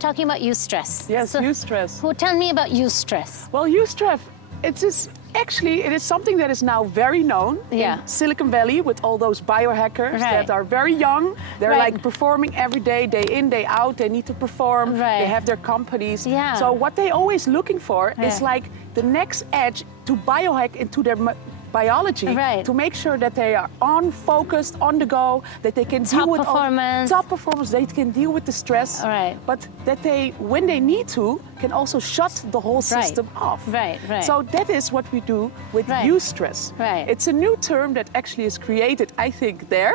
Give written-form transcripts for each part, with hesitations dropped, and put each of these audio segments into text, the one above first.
talking about eustress. Yes, So, eustress. tell me about eustress. Well, eustress, it is something that is now very known Yeah. in Silicon Valley with all those biohackers Right. that are very young. They're Right. like performing every day in, day out. They need to perform. Right. They have their companies. Yeah. So what they always looking for is Yeah. like the next edge to biohack into their biology Right. to make sure that they are on focused, on the go, that they can Top deal with performance. top performance, they can deal with the stress, Right. but that they, when they need to, can also shut the whole system off. Right, right. So that is what we do with Right. eustress. Right. It's a new term that actually is created, I think, there,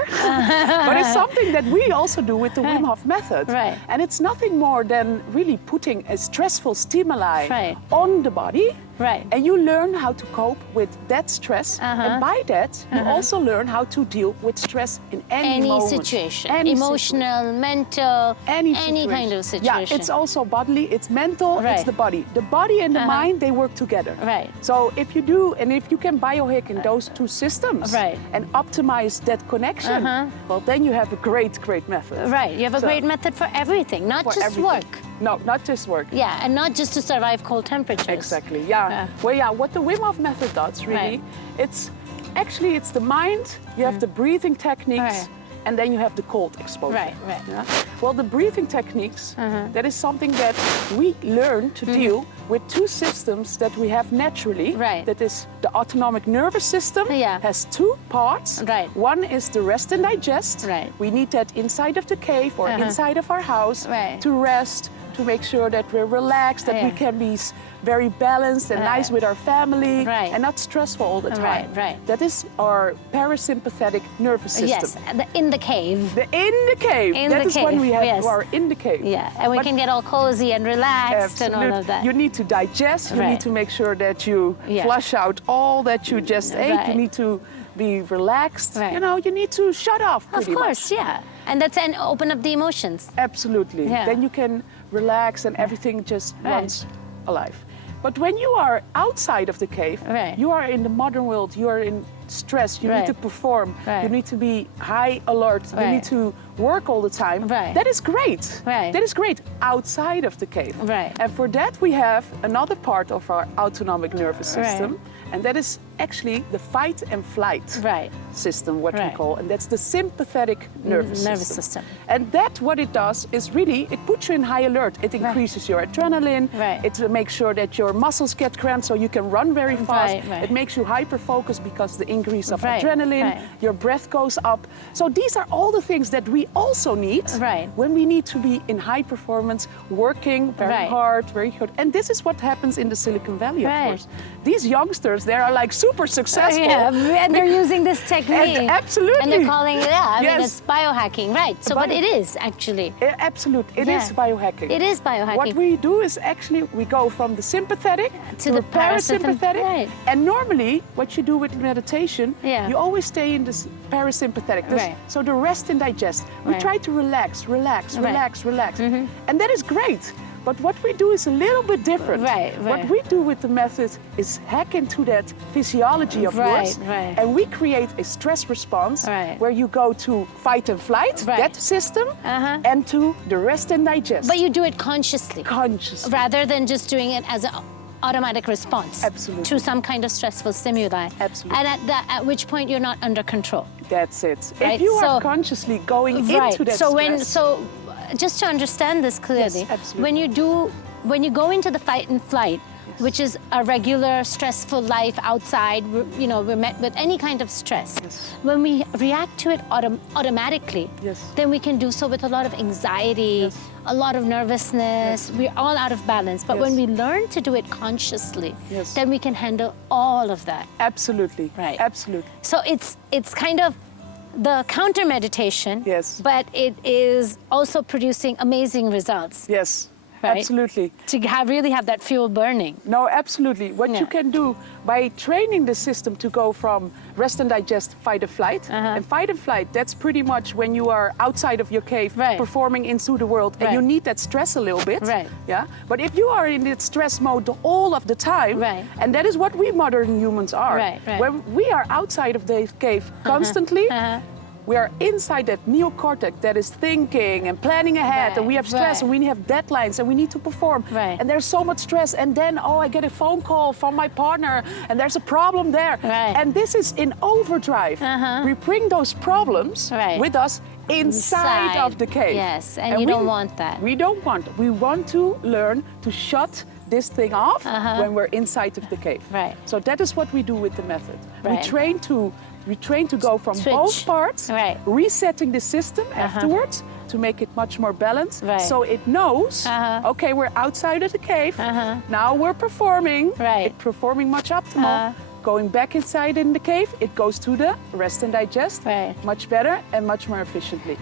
but it's something that we also do with the Wim Hof method. Right. And it's nothing more than really putting a stressful stimuli Right. on the body. Right. And you learn how to cope with that stress. And by that, you also learn how to deal with stress in any moment. Situation, Any emotional, mental, any kind of situation. Yeah, it's also bodily, it's mental, Right. it's the body. The body and the mind, they work together. Right. So if you do, and if you can biohack in those two systems Right. and optimize that connection, well, then you have a great, great method. Right, you have a So, great method for everything, not for just everything. work. No, not just work. Yeah, and not just to survive cold temperatures. Exactly, yeah. Well, yeah, what the Wim Hof method does, really, it's the mind, you have the breathing techniques, Right. and then you have the cold exposure. Right, right. Yeah? Well, the breathing techniques, that is something that we learn to deal with two systems that we have naturally. Right. That is the autonomic nervous system Yeah. has two parts. Right. One is the rest and digest. Right. We need that inside of the cave or inside of our house Right. to rest, to make sure that we're relaxed, that we Yeah. can be very balanced and Right. nice with our family Right. and not stressful all the time. Right, right. That is our parasympathetic nervous system. Yes, in the cave. In the cave. In That the is when cave, we have yes. our in the cave. Yeah, and we But can get all cozy and relaxed and all absolute- of that. You need to digest. You Right. need to make sure that you Yeah. flush out all that you just ate. Right. You need to be relaxed. Right. You know, you need to shut off Of pretty course, much. yeah. And open up the emotions. Absolutely. Yeah. Then you can relax and everything just Right. runs alive. But when you are outside of the cave, Right. you are in the modern world, you are in stress, you need Right. to perform, Right. you need to be high alert, you Right. need to work all the time. Right. That is great. Right. That is great outside of the cave. Right. And for that we have another part of our autonomic nervous Right. system, and that is actually the fight and flight Right. system, what we Right. call, and that's the sympathetic nervous system. And that what it does is really, it puts you in high alert. It increases your adrenaline. Right. It makes sure that your muscles get cramped so you can run very fast. Right, right. It makes you hyper-focused because the increase of Right, adrenaline, right. your breath goes up. So these are all the things that we also need Right. when we need to be in high performance, working very Right. hard, very hard. And this is what happens in the Silicon Valley, of Right. course. These youngsters, they are like super successful. Yeah, and they're using this technique. And absolutely. And they're calling it, I mean, Yes. it's biohacking, right? So, but Bio- it is actually. Absolute. It Yeah. is biohacking. It is biohacking. What we do is actually we go from the sympathetic To the parasympathetic, right. And normally, what you do with meditation, Yeah. you always stay in this parasympathetic. Right. So the rest and digest. We Right. try to relax, relax, Right. relax, relax. And that is great. But what we do is a little bit different. Right, What right. we do with the method is hack into that physiology of Right, yours. right. And we create a stress response Right. where you go to fight and flight, Right. that system, and to the rest and digest. But you do it consciously, Consciously. rather than just doing it as an automatic response Absolutely. to some kind of stressful stimuli. Absolutely. And at which point you're not under control. That's it. Right, If you are so- consciously going into that So stress, just to understand this clearly, Yes, absolutely. when you go into the fight and flight, which is a regular stressful life outside, we're met with any kind of stress. Yes. When we react to it automatically, Yes. then we can do so with a lot of anxiety, Yes. a lot of nervousness. We're all out of balance. But when Yes. we learn to do it consciously, Yes. then we can handle all of that. absolutely. Right. Absolutely. So it's kind of the counter meditation, Yes. but it is also producing amazing results, Yes. Right. Absolutely. to really have that fuel burning. No, absolutely. What you Yeah. can do by training the system to go from rest and digest, fight or flight. And fight and flight, that's pretty much when you are outside of your cave, Right. performing into the world, and you Right. need that stress a little bit. Right. Yeah. But if you are in that stress mode all of the time, Right. and that is what we modern humans are. Right, right. When we are outside of the cave constantly, we are inside that neocortex that is thinking and planning ahead, Right, and we have stress, right. and we have deadlines, and we need to perform. Right. And there's so much stress, and then, oh, I get a phone call from my partner, and there's a problem there. Right. And this is in overdrive. We bring those problems Right. with us inside of the cave. Yes, and you don't want that. We don't want it. We want to learn to shut this thing off when we're inside of the cave. Right. So that is what we do with the method. Right. We train to go from Switch. both parts, Right. resetting the system afterwards to make it much more balanced. Right. So it knows, okay, we're outside of the cave. Now we're performing. Right. It's performing much optimal. Going back inside in the cave, it goes to the rest and digest Right. much better and much more efficiently.